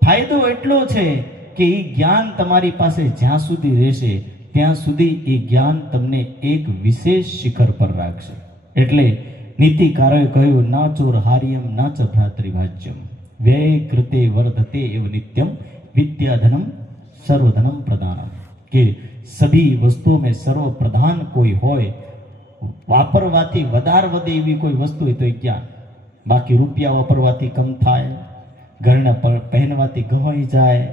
ફાયદો એટલો છે કે એ જ્ઞાન તમારી પાસે જ્યાં સુધી રહેશે ત્યાં સુધી એ જ્ઞાન તમને એક વિશેષ શિખર પર રાખશે. એટલે નીતિકારોએ કહ્યું ના ચોર હાર્યમ ના ચ ભ્રાતૃભાજ્યમ વ્યય કૃતે વર્ધતે એવ નિત્યમ વિદ્યાધનમ સર્વધનમ પ્રધાનમ. કે સભી વસ્તુઓ મેં સર્વ પ્રધાન કોઈ હોય, વાપરવાથી વધારે વધે એવી કોઈ વસ્તુ હોય તો એ જ્ઞાન. બાકી રૂપિયા વાપરવાથી કમ થાય, ઘરને પહેરવાથી ઘવાઈ જાય,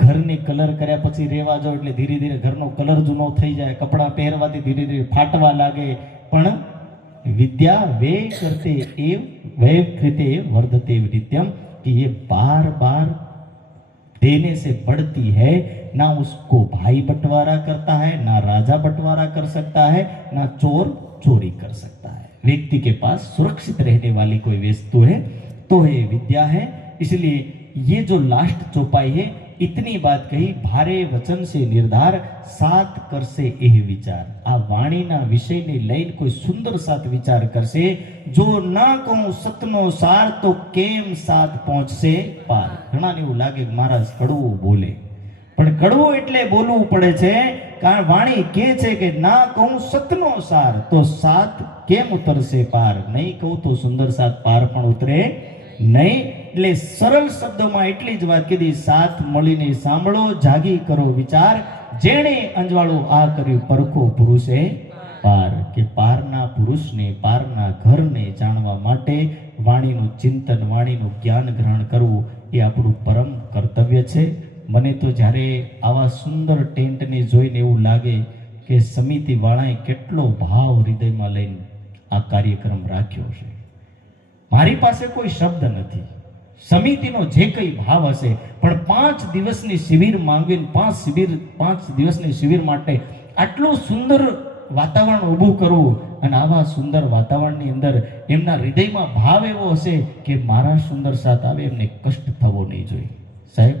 ઘરને કલર કર્યા પછી રહેવા જાવ એટલે ધીરે ધીરે ઘરનો કલર જૂનો થઈ જાય, કપડાં પહેરવાથી ધીરે ધીરે ફાટવા લાગે. પણ વિદ્યા વ્યય કરતે એવ વ્યય કૃતે વર્ધતે નિત્યમ कि ये बार बार देने से बढ़ती है, ना उसको भाई बंटवारा करता है, ना राजा बंटवारा कर सकता है, ना चोर चोरी कर सकता है। व्यक्ति के पास सुरक्षित रहने वाली कोई वस्तु है तो ये विद्या है। इसलिए ये जो लास्ट चौपाई है, इतनी बात कही, भारे वचन से निर्धार, सात करसे एह विचार। आ वाणीना विषयने लઈને કોઈ સુંદર સાત વિચાર કરશે, જો ના કહું સતનો સાર તો કેમ સાત પહોંચશે પાર। ઘણાને એવું લાગે કે મહારાજ કડવું બોલે, પણ કડવું એટલે બોલવું પડે છે, કારણ વાણી કહે છે કે ના કહું સતનો સાર તો સાત કેમ ઉતરશે પાર। નહીં કહું તો સુંદર સાત પાર પણ ઉતરે નહીં। એટલે સરળ શબ્દોમાં એટલી જ વાત કીધી, સાથ મળીને સાંભળો, જાગી કરો વિચાર, જેણે અંજવાળું આ કર્યું પરખો પુરુષે પાર। કે પારના પુરુષને, પારના ઘરને જાણવા માટે વાણીનું ચિંતન, વાણીનું જ્ઞાન ગ્રહણ કરવું એ આપણું પરમ કર્તવ્ય છે। મને તો જ્યારે આવા સુંદર ટેન્ટને જોઈને એવું લાગે કે સમિતિવાળાએ કેટલો ભાવ હૃદયમાં લઈને આ કાર્યક્રમ રાખ્યો છે। મારી પાસે કોઈ શબ્દ નથી, સમિતિનો જે કંઈ ભાવ હશે, પણ 5 દિવસની શિબિર માંગીને 5 દિવસની શિબિર માટે આટલું સુંદર વાતાવરણ ઊભું કરવું, અને આવા સુંદર વાતાવરણની અંદર એમના હૃદયમાં ભાવ એવો હશે કે મારા સુંદર સાથ આવે એમને કષ્ટ થવો નહીં જોઈએ। સાહેબ,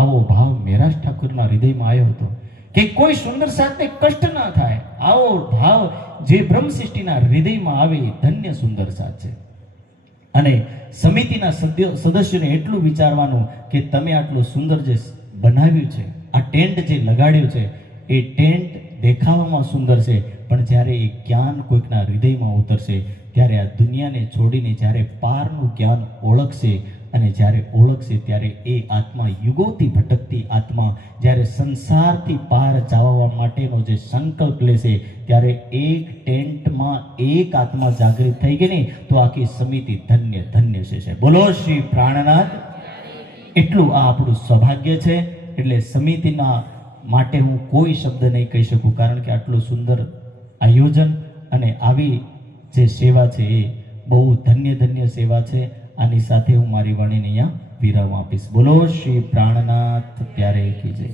આવો ભાવ મેરાજ ઠાકુરના હૃદયમાં આવ્યો હતો કે કોઈ સુંદર સાથને કષ્ટ ના થાય। આવો ભાવ જે બ્રહ્મશિષ્ટિના હૃદયમાં આવે એ ધન્ય સુંદર સાથ છે। અને સમિતિના સદસ્યોને એટલું વિચારવાનું કે તમે આટલું સુંદર જે બનાવ્યું છે, આ ટેન્ટ જે લગાડ્યું છે, એ ટેન્ટ દેખાવામાં સુંદર છે, પણ જ્યારે એ જ્ઞાન કોઈકના હૃદયમાં ઉતરશે ત્યારે આ દુનિયાને છોડીને જ્યારે પારનું જ્ઞાન ઓળખશે, અને જ્યારે ઓળખશે ત્યારે એ આત્મા, યુગોથી ભટકતી આત્મા જ્યારે સંસારથી પાર જવા માટેનો જે સંકલ્પ લેશે, ત્યારે એક ટેન્ટમાં એક આત્મા જાગૃત થઈ ગઈ ને તો આખી સમિતિ ધન્ય ધન્ય છે। બોલો શ્રી પ્રાણનાથ। એટલું આ આપણું સૌભાગ્ય છે। એટલે સમિતિના માટે હું કોઈ શબ્દ નહીં કહી શકું, કારણ કે આટલું સુંદર આયોજન અને આવી જે સેવા છે એ બહુ ધન્ય ધન્ય સેવા છે। આની સાથે હું મારી વાણીને અહીંયા વિરામ આપીશ। બોલો શ્રી પ્રાણનાથ પ્યારે કી જય।